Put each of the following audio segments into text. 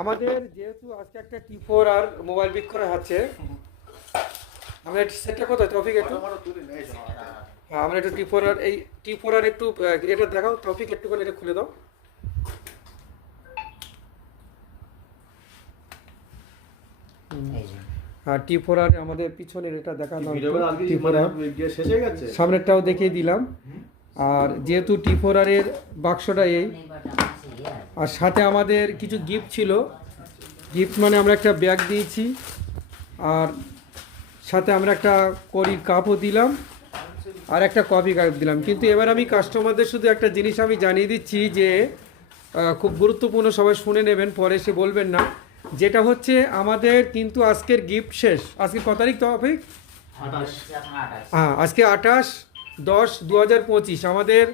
আমাদের যেহেতু আজকে একটা টি4 আর মোবাইল বিক্রি করা হচ্ছে, আমরা সেটটা কোথায় টপিক একটু হ্যাঁ আমরা একটু টি4 আর এই টি4 আর একটু এটা দেখাও টপিক একটু করে এটা খুলে দাও। হ্যাঁ টি4 আর আমাদের পিছনের এটা দেখানো সামনেরটাও দেখিয়ে দিলাম। আর যেহেতু টি4 আর এর বাক্সটা এই, আর সাথে আমাদের কিছু গিফট ছিল। গিফট মানে আমরা একটা ব্যাগ দিয়েছি, আর সাথে আমরা একটা কড়ির কাপও দিলাম, আর একটা কফি কাপ দিলাম। কিন্তু এবার আমি কাস্টমারদের শুধু একটা জিনিস আমি জানিয়ে দিচ্ছি যে খুব গুরুত্বপূর্ণ, সবাই শুনে নেবেন, পরে সে বলবেন না। যেটা হচ্ছে আমাদের কিন্তু আজকের গিফট শেষ। আজকে কত তারিখ টপিক? হ্যাঁ আজকে 28/10/2025। আমাদের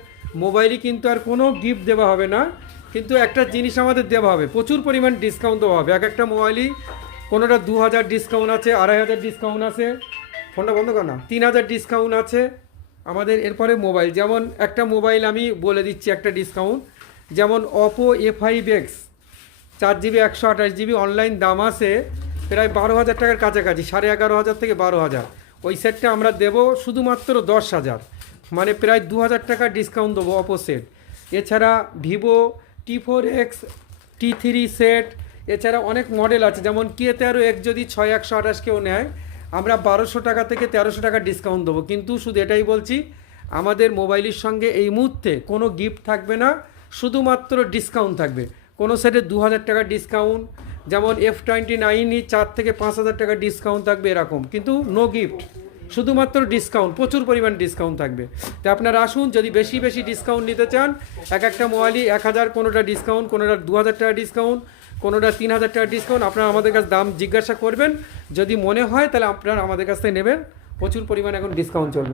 মোবাইলই কিন্তু আর কোনো গিফট দেওয়া হবে না, কিন্তু একটা জিনিস আমাদের দেওয়া হবে, প্রচুর পরিমাণ ডিসকাউন্ট দেওয়া হবে। এক একটা মোবাইলই কোনোটা 2000 ডিসকাউন্ট আছে, 2500 ডিসকাউন্ট আছে, ফোনটা বন্ধ কর না, 3000 ডিসকাউন্ট আছে আমাদের। এরপরে মোবাইল, যেমন একটা মোবাইল আমি বলে দিচ্ছি একটা ডিসকাউন্ট, যেমন Oppo A5X 4GB 128GB online দাম আছে প্রায় 12,000 টাকার কাছাকাছি, 11,500 থেকে 12,000। ওই সেটটা আমরা দেবো শুধুমাত্র 10,000, মানে প্রায় 2,000 টাকা ডিসকাউন্ট দেবো অপো সেট। এছাড়া ভিভো T4X T3 সেট, এছাড়া অনেক মডেল আছে, যেমন K13X যদি 6128 কেউ নেয় আমরা 1200 টাকা থেকে 1300 টাকা ডিসকাউন্ট দেবো। কিন্তু শুধু এটাই বলছি, আমাদের মোবাইলের সঙ্গে এই মুহূর্তে কোনো গিফট থাকবে না, শুধুমাত্র ডিসকাউন্ট থাকবে। কোনো সেটে 2000 টাকা ডিসকাউন্ট, যেমন F29 4 থেকে 5,000 টাকা ডিসকাউন্ট থাকবে এরকম, কিন্তু নো গিফট, শুধুমাত্র ডিসকাউন্ট, প্রচুর পরিমাণ ডিসকাউন্ট থাকবে। তো আপনারা আসুন, যদি বেশি বেশি ডিসকাউন্ট নিতে চান, এক একটা মোবাইলই 1000, কোনোটা ডিসকাউন্ট, কোনোটা 2000 টাকা ডিসকাউন্ট, কোনোটা 3000 টাকা ডিসকাউন্ট। আপনারা আমাদের কাছে দাম জিজ্ঞাসা করবেন, যদি মনে হয় তাহলে আপনারা আমাদের কাছ থেকে নেবেন। প্রচুর পরিমাণ এখন ডিসকাউন্ট চলবে।